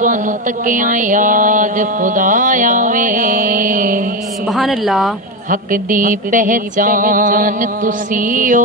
ਤੁਹਾਨੂੰ ਤੱਕਿਆਂ ਯਾਦ ਖੁਦਾ ਆਵੇ। ਸੁਭਾਨ ਅੱਲਾਹ। ਹੱਕ ਦੀ ਪਹਿਚਾਨ ਤੁਸੀਂ ਹੋ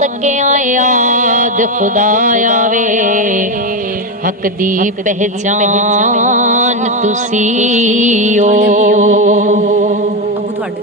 ਤੱਕਿਆਂ ਯਾਦ ਖੁਦਾ ਆਵੇ। ਹੱਕ ਦੀ ਪਹਿਚਾਨ ਤੁਸੀਂ ਹੋ ਅਬੂ ਤੁਹਾਡੇ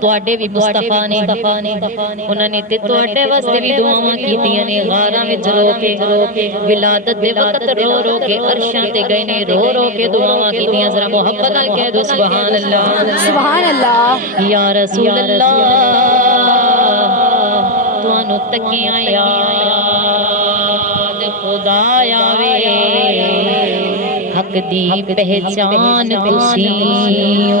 ਤੁਹਾਡੇ ਵੀ ਮੁਸਤਫਾ ਨੇ ਉਹਨਾਂ ਨੇ ਤੇ ਤੁਹਾਡੇ ਵਾਸਤੇ ਵੀ ਦੁਆਵਾਂ ਕੀਤੀਆਂ ਨੇ। ਗਾਰਾਂ ਵਿੱਚ ਰੋ ਕੇ ਵਿਲਾਦਤ ਦੇ ਵਕਤ ਰੋ ਰੋ ਕੇ ਅਰਸ਼ਾਂ ਤੇ ਗਏ ਨੇ, ਰੋ ਰੋ ਕੇ ਦੁਆਵਾਂ ਕੀਤੀਆਂ। ਜ਼ਰਾ ਮੁਹੱਬਤ ਨਾਲ ਕਹਿ ਦੋ ਸੁਭਾਨ ਅੱਲਾਹ। ਸੁਭਾਨ ਅੱਲਾਹ। ਯਾ ਰਸੂਲ ਅੱਲਾਹ ਤੁਹਾਨੂੰ ਤੱਕਿਆਂ ਯਾਦ ਖੁਦਾ ਆਵੇ। ਹੱਕ ਦੀ ਪਹਿਚਾਨ ਤੁਸੀਂ ਹੋ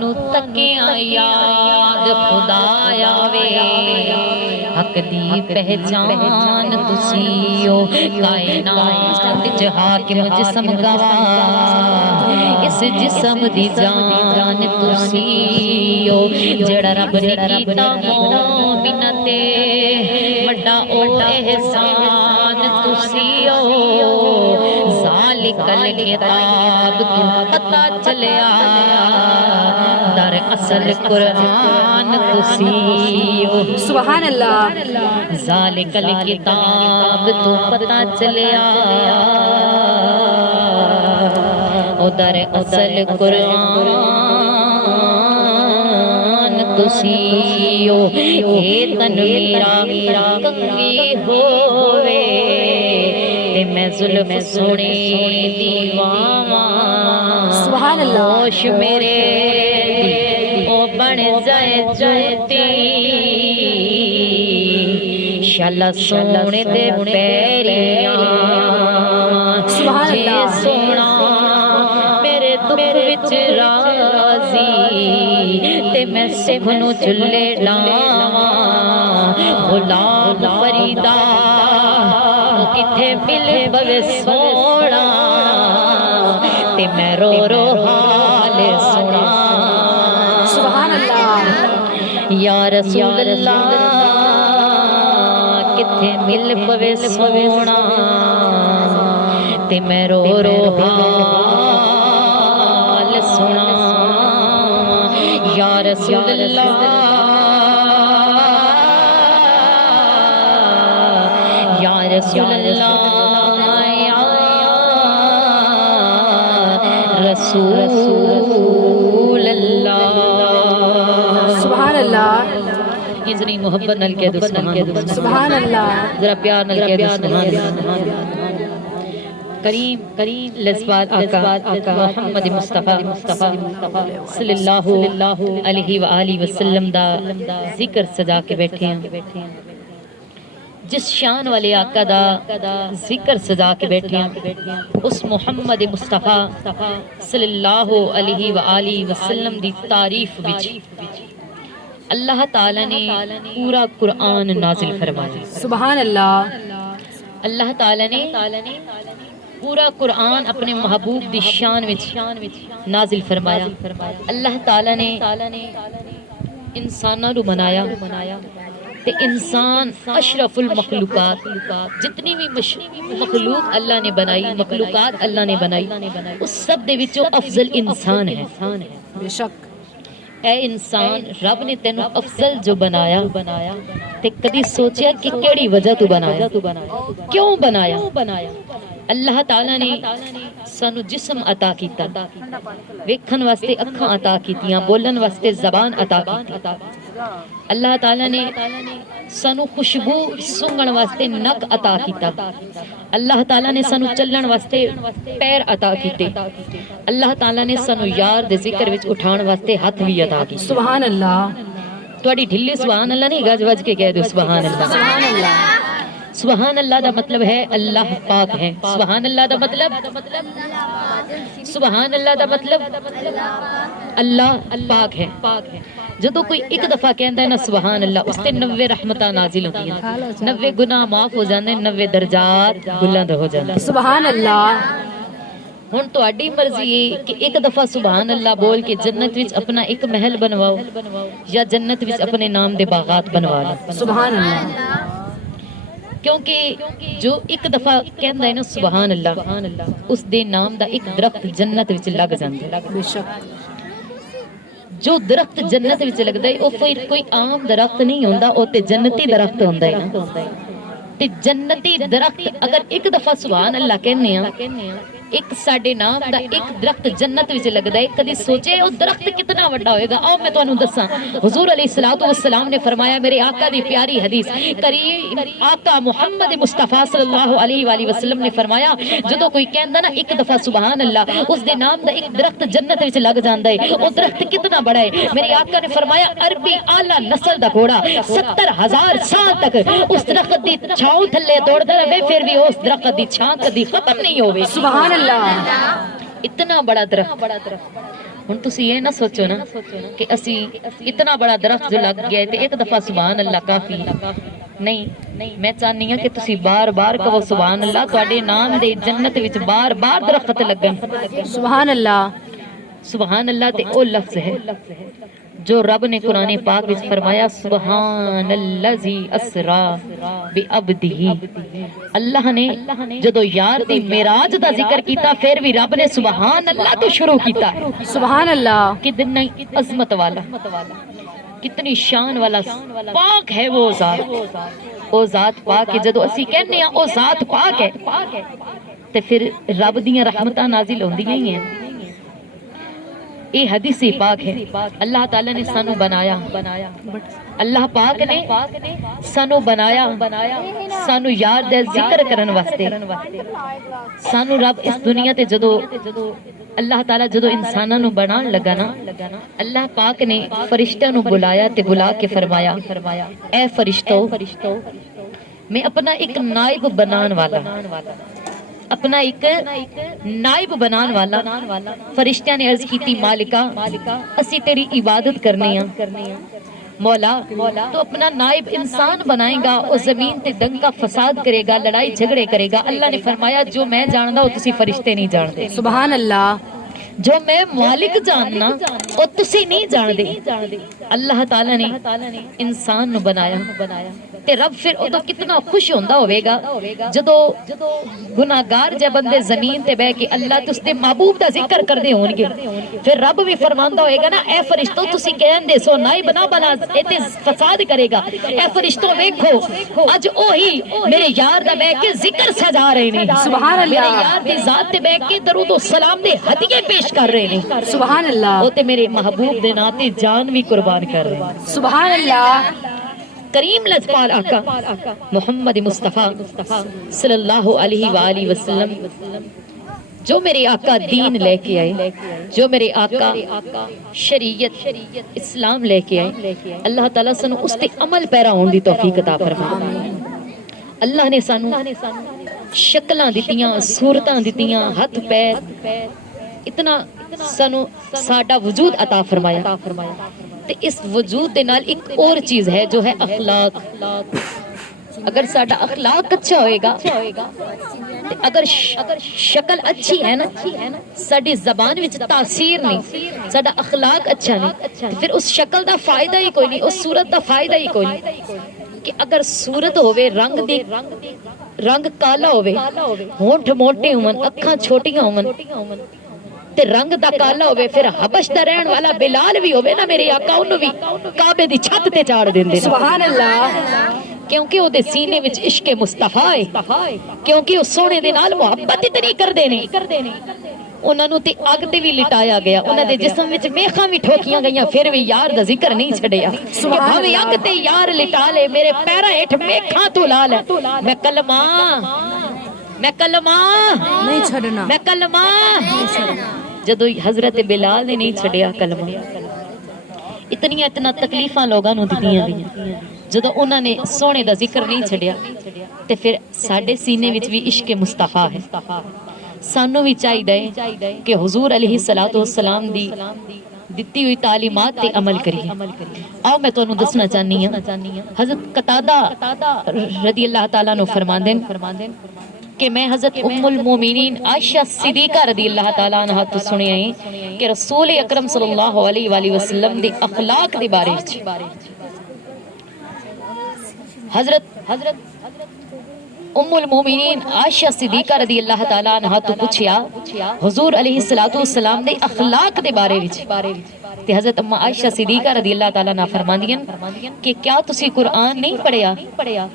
تانوں تکیاں یاد خدا آوے حق دی پہچان تسیو کائنات وچ حاکم جسم گواہ اس جسم دی جان تسیو جڑا رب نے کیتا مومن تے وڈا او احسان تسیو ذالک الکتاب تو پتہ چلیا در اصل قرآن تسیو سبحان اللہ ذالک الکتاب تو پتہ چلیا او در اصل قرآن تسیو اے تن میرا کنگی ہووے تے میں ظلم سنے دیواں سبحان اللہ ہوش میرے او بن جائے جوتی شالا سونے دے پیریاں سبحان جے اللہ سونا میرے دکھ وچ راضی تے میں سکھ نو چلے لاواں غلام فریدا کتھے ملے بوے سونا تے میں رو رو حال سنا سبحان اللہ یا رسول اللہ کتھے مل پوے سونا تے میں رو رو حال سنا یا رسول اللہ یا رسول اللہ یا رسول اللہ سبحان اللہ اتنی محبت نل کہہ دو سبحان اللہ ذرا پیار نل کہہ دو سبحان اللہ کریم لذبات آقا محمد مصطفیٰ صلی اللہ علیہ وآلہ وسلم دا ذکر سجا کے بیٹھے ہیں جس شان والے آقا دا ذکر سجا کے بیٹھے ہیں اس محمد مصطفیٰ صلی اللہ علیہ وآلہ وسلم دی تعریف وچ اللہ تعالی نے پورا قرآن نازل فرمایا سبحان اللہ اللہ تعالی نے پورا قرآن اپنے محبوب دی شان وچ نازل فرمایا اللہ تعالی نے انساناں نو بنایا تے انسان اشرف المخلوقات جتنی بھی مخلوق اللہ نے بنائی مخلوقات اللہ نے بنائی اس سب دے وچوں افضل انسان ہے بے شک اے انسان رب نے تینوں افضل جو بنایا تے کدی سوچیا کہ کیڑی وجہ تو بنایا کیوں بنایا اللہ تعالی نے سانو جسم عطا کیتا ویکھن واسطے اکھاں عطا کیتیاں بولن واسطے زبان عطا کیتی اللہ تعالی نے سانو خوشبو سونگن واسطے نک عطا کیتا اللہ تعالی نے سانو چلن واسطے پیر عطا کیتے اللہ تعالی نے سانو یار دے ذکر وچ اٹھان واسطے ہاتھ بھی عطا کیتے سبحان اللہ تواڈی ڈھلی سبحان اللہ نہیں گج وج کے کہہ دو سبحان اللہ سبحان اللہ سبحان اللہ دا مطلب ہے اللہ پاک ہے سبحان اللہ دا مطلب سبحان اللہ دا مطلب اللہ پاک ہے جدو کوئی ایک دفعہ کہندا ہے نا سبحان اللہ اس تے 90 رحمتاں نازل ہوندی ہیں 90 گناہ معاف ہو جاندے 90 درجات بلند ہو جاندے سبحان اللہ ہن تہاڈی مرضی ہے کہ ایک دفعہ سبحان اللہ بول کے جنت وچ اپنا ایک محل بنواؤ یا جنت وچ اپنے نام دے باغات بنوا لو سبحان اللہ کیونکہ جو ایک دفعہ کہندا ہے نا سبحان اللہ اس دے نام دا ایک درخت جنت وچ لگ جاندا ہے بے شک جو درخت جنت وچ لگدا ہے او پھر کوئی عام درخت نہیں ہوندا او تے جنتی درخت ہوندا ہے نا تے جنتی درخت اگر ایک دفعہ سبحان اللہ کہنے ہیں ایک ساڈے نام دا ایک درخت جنت وچ لگدا ہے کدی سوچے او درخت کتنا بڑا ہوئے گا آؤ میں تانوں دساں حضور علیہ الصلوۃ والسلام نے فرمایا میرے آقا دی پیاری حدیث کریم آقا محمد مصطفیٰ صلی اللہ علیہ وآلہ وسلم نے فرمایا جدوں کوئی کہندا نا ایک دفعہ سبحان اللہ اس دے نام دا ایک درخت جنت وچ لگ جاندا ہے او درخت کتنا بڑا ہے میرے آقا نے فرمایا عربی اعلی نسل دا گھوڑا 70,000 سال تک اس درخت دی چھاؤں تھلے دوڑدا رہے پھر بھی اس درخت دی چھاں کدی ختم نہیں ہوے سبحان اللہ اتنا بڑا درخت ہن تسی یہ نہ سوچو نا کہ اسی اتنا بڑا درخت جو لگ گیا ہے تے ایک دفعہ سبحان اللہ کافی نہیں میں چاہنی ہوں کہ تسی بار بار کہو سبحان اللہ تواڈے نام دے جنت وچ بار بار درخت لگن سبحان اللہ سبحان اللہ تے او لفظ ہے جو رب نے قرآن پاک وچ فرمایا سبحان الذی اسرا بعبدہ اللہ نے جدو یار دی معراج دا ذکر کیتا پھر بھی رب نے سبحان اللہ تو شروع کیتا سبحان اللہ کتنی عظمت والا کتنی شان والا پاک ہے وہ ذات پاک ہے جدو اسی کہنے ہیں او ذات پاک ہے تے پھر رب دیاں رحمتاں نازل ہوندیاں ہی ہیں یہ حدیث پاک ہے اللہ تعالی نے سانو بنایا اللہ پاک نے سانو بنایا سانو یار دے ذکر کرن واسطے سانو رب اس دنیا تے جدو اللہ تعالی جدو انساناں نو بنان لگا نا اللہ پاک نے فرشتوں نو بلایا تے بلا کے فرمایا اے فرشتو میں اپنا ایک نائب بنان والا اپنا ایک نائب بنان والا فرشتیاں نے عرض کیتی مالکہ اسی تیری عبادت کرنی ہیں مولا تو اپنا نائب انسان بنائے گا اور زمین تے دنگ کا فساد کرے گا لڑائی جھگڑے کرے گا اللہ نے فرمایا جو میں جاندا وہ تسی فرشتے نہیں جاندے سبحان اللہ جو میں مالک جاننا وہ تسی نہیں جاندے اللہ تعالی نے انسان نو بنایا تے رب پھر او تو کتنا خوش ہوندا ہوے گا جدو گناہگار جے بندے زمین تے بیٹھ کے اللہ تے اس دے محبوب دا ذکر کردے ہون گے پھر رب بھی فرماندا ہوئے گا نا اے فرشتو تسی کہندے سو نائی بنا اے تے فساد کرے گا اے فرشتو دیکھو اج اوہی میرے یار دا بیٹھ کے ذکر سجا رہے نے سبحان اللہ میرے یار دی ذات تے بیٹھ کے درود و سلام دے ہدیے پیش کر رہے نے سبحان اللہ او تے میرے محبوب دے ناتے جان بھی قربان کر رہے ہیں سبحان اللہ کریم لجپال آقا محمد مصطفیٰ صلی اللہ علیہ وآلہ وسلم جو میرے آقا دین لے کے آئے جو میرے آقا شریعت اسلام لے کے آئے اللہ تعالیٰ سانو اس تے عمل پیرا ہون دی توفیق عطا فرمائے اللہ نے سانو شکلاں دتیاں صورتاں دتیاں ہاتھ پیر اتنا سانو ساڈا وجود عطا فرمایا تے اس وجود دے نال ایک اور چیز ہے جو ہے اخلاق اگر ساڈا اخلاق اچھا ہوئے گا تے اگر شکل اچھی ہے نا ساڈی زبان وچ تاثیر نہیں ساڈا اخلاق اچھا نہیں پھر اس شکل دا فائدہ ہی کوئی نہیں اس صورت دا فائدہ ہی کوئی نہیں کہ اگر صورت ہوئے رنگ کالا ہوئے ہونٹ موٹے ہون اکھاں چھوٹیاں ہون تے رنگ دا کالا ہوئے پھر حبش دا رہن والا بلال بھی ہوئے نا میرے آقا انہوں بھی کعبے دی چھت تے چاڑ دیندے سبحان اللہ کیونکہ او دے سینے وچ عشق مصطفیٰ ہے کیونکہ او سونے دے نال محبت اتنی کر دینے انہاں نو تے اگ تے بھی لٹایا گیا انہاں دے جسم وچ میخاں بھی ٹھوکیاں گئیاں پھر بھی یار دا ذکر نہیں چھڑیا کہ بھاویں اگ تے یار لٹا لے میرے پیراں ہیٹھ میخاں تو لا لے میں کلمہ نہیں چھڑنا میں کلمہ جدو حضرت بلال نے نہیں چھڑیا کلمہ اتنا تکلیفاں لوگاں نو دتیاں گئیاں جدو انہاں نے سونے دا ذکر نہیں چھڑیا تے پھر ساڈے سینے وچ بھی عشق مصطفیٰ ہے سانو بھی چاہیے کہ حضور علیہ السلام دی دتی ہوئی تعلیمات تے عمل کریے آؤ میں تو انہوں دسنا چاہنی ہوں حضرت قتادہ رضی اللہ تعالیٰ نو فرماندیں کہ میں حضرت ام المومنین عائشہ صدیقہ رضی اللہ تعالیٰ عنہ تو سنے ہیں کہ رسول اکرم صلی اللہ علیہ وآلہ وسلم دے اخلاق دے بارے حضرت ام المومنین عائشہ صدیقہ رضی اللہ تعالیٰ عنہ تو پوچھیا حضور علیہ السلام دے اخلاق دے بارے تے حضرت ام عائشہ صدیقہ رضی اللہ تعالیٰ عنہ فرماندیاں کہ کیا تسی قرآن نہیں پڑھیا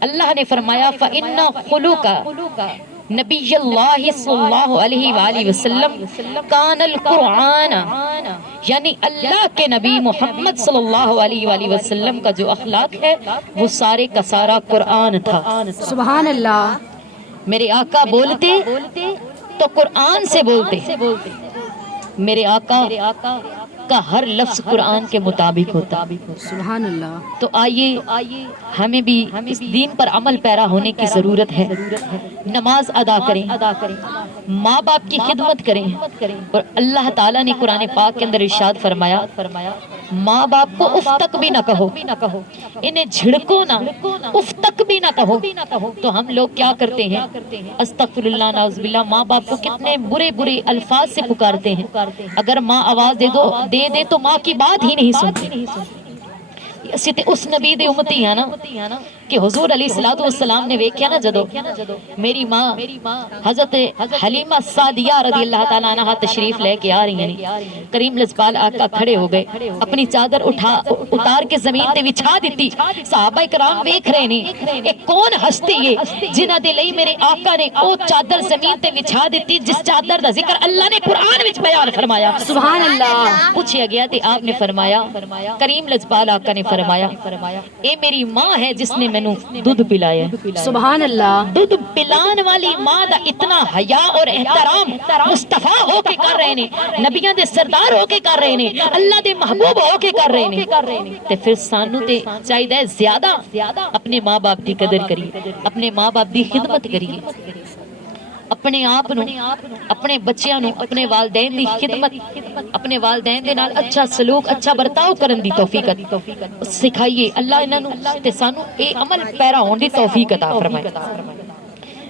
اللہ نے فرمایا فَإِنَّ خُلُقَ نبی اللہ صلی اللہ علیہ وآلہ وسلم کان القرآن یعنی اللہ کے نبی محمد صلی اللہ علیہ وآلہ وسلم کا جو اخلاق ہے وہ سارے کا سارا قرآن تھا سبحان اللہ میرے آقا بولتے تو قرآن سے بولتے میرے آقا کا ہر لفظ قرآن کے مطابق ہوتا. سبحان اللہ. تو آئیے ہمیں بھی اس دین پر عمل پیرا ہونے کی ضرورت ہے. نماز ادا کریں, ماں باپ کی خدمت کریں, اور اللہ تعالیٰ نے قرآن پاک کے اندر ارشاد فرمایا ماں باپ کو اف تک بھی نہ کہو, انہیں جھڑکو نہ, اف تک بھی نہ کہو. تو ہم لوگ کیا کرتے ہیں, استغفر اللہ نعوذ باللہ, ماں باپ کو کتنے برے برے الفاظ سے پکارتے ہیں. اگر ماں آواز دے دے تو ماں کی بات ہی نہیں سنتی. اس نبی دے امتی ہے نا کہ حضور علیہ الصلوۃ والسلام نے ویکھیا نا جدو میری ماں حضرت حلیمہ سعدیہ رضی اللہ تعالیٰ عنہ تشریف لے کے آ رہی ہیں, کریم لجپال آقا کھڑے ہو گئے, اپنی چادر اتار کے زمین تے بچھا دیتی. صحابہ کرام ویکھ رہے نے اے کون ہستی ہے جنہاں دے لئی میرے آقا نے او چادر زمین تے بچھا دیتی جس چادر دا ذکر اللہ نے قرآن وچ بیان فرمایا. سبحان اللہ. پوچھا گیا تے آپ نے فرمایا, کریم لجپال آقا نے فرمایا اے میری ماں ہے جس نے مینوں دودھ پلایا. سبحان اللہ. دودھ پلان والی ماں دا اتنا حیا اور احترام مصطفیٰ ہو کے کر رہے نے, نبیاں دے سردار ہو کے کر رہے نے, اللہ دے محبوب ہو کے کر رہے نے, تے پھر سانو تے چاہیے زیادہ اپنے ماں باپ دی قدر کریے, اپنے ماں باپ دی خدمت کریے, اپنے آپ نو, اپنے بچیاں نو, اپنے والدین دی خدمت, اپنے والدین دے نال اچھا سلوک, اچھا برتاؤ کرن دی توفیق سکھائیے. اللہ انہاں نو تے سانو اے عمل پیرا ہون دی توفیق عطا فرمائے.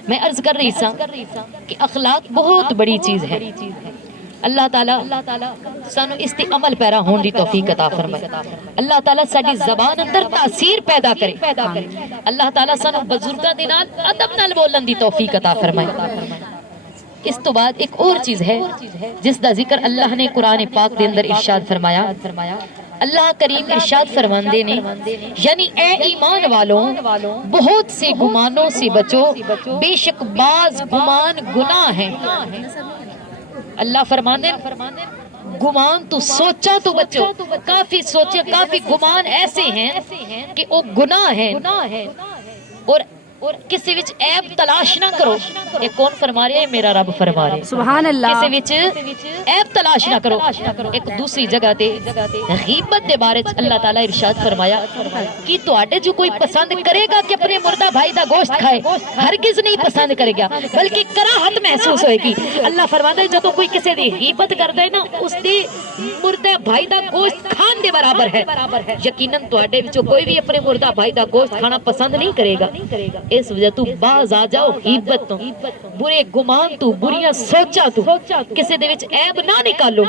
میں عرض کر رہی سا کہ اخلاق بہت بڑی چیز ہے. اللہ تعالیٰ سانو اس تے عمل پیرا ہون دی توفیق عطا فرمائے. اللہ تعالیٰ ساڈی زبان اندر تاثیر پیدا کرے. اللہ تعالیٰ سانو بزرگاں دے نال ادب نال بولن دی توفیق عطا فرمائے. اس تو بعد ایک اور چیز ہے جس دا ذکر اللہ نے قرآن پاک دے اندر ارشاد فرمایا. اللہ کریم ارشاد فرماندے نے یعنی اے ایمان والوں بہت سے گمانوں سے بچو, بے شک بعض گمان گناہ ہیں. اللہ فرماندے گمان تو سوچا تو بچو, کافی سوچے, کافی گمان ایسے ہیں کہ وہ گناہ ہیں, اور کسی وچ عیب تلاش نہ کرو. یہ کون فرما رہے ہیں؟ میرا رب فرما رہے ہیں. سبحان اللہ. کسی وچ عیب تلاش نہ کرو. ایک دوسری جگہ تے غیبت دے بارے اللہ تعالیٰ ارشاد فرمایا کہ تواڈے جو کوئی پسند کرے گا کہ اپنے مردہ بھائی دا گوشت کھائے, ہرگز نہیں پسند کرے گا بلکہ کراہت محسوس ہوئے گی. اللہ فرماتا ہے جدوں کوئی کسی دی غیبت کردا ہے نا اس دی مردہ بھائی دا گوشت کھان دے برابر ہے. یقیناً تواڈے وچوں کوئی بھی اپنے مردہ بھائی دا گوشت کھانا پسند نہیں کرے گا. اس وجہ تو باز آ جاؤ غیبت تو, برے گمان تو, بریاں سوچا تو, کسی دے وچ عیب نہ نکالو,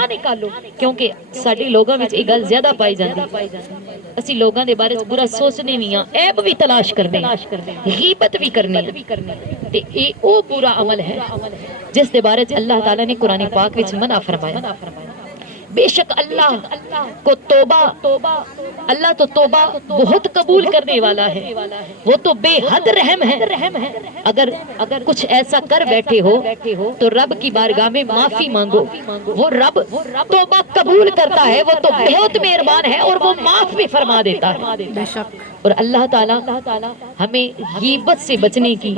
کیونکہ ساڈے لوگاں وچ یہ گل زیادہ پائی جاندی. اسی لوگاں دے بارے برا سوچنے وی ہاں, عیب بھی تلاش کرنے, غیبت بھی کرنی, تے اے او برا عمل ہے جس دے بارے اللہ تعالیٰ نے قرآن پاک وچ منع فرمایا. بے شک اللہ کو اللہ تو توبہ بہت قبول کرنے والا ہے, وہ تو بے حد رحم ہے. اگر کچھ ایسا کر بیٹھے ہو تو رب کی بارگاہ میں معافی مانگو, وہ رب توبہ قبول کرتا ہے, وہ تو بہت مہربان ہے اور وہ معاف بھی فرما دیتا ہے. بے شک. اور اللہ تعالیٰ ہمیں غیبت سے بچنے کی,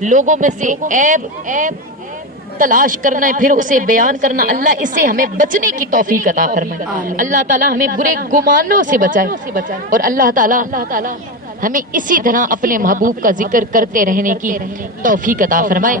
لوگوں میں سے عیب تلاش کرنا ہے پھر اسے بیان کرنا, اللہ اس سے ہمیں بچنے کی توفیق عطا فرمائے. اللہ تعالیٰ ہمیں برے گمانوں سے بچائے, اور اللہ تعالیٰ ہمیں اسی طرح اپنے محبوب کا ذکر کرتے رہنے کی توفیق عطا فرمائے.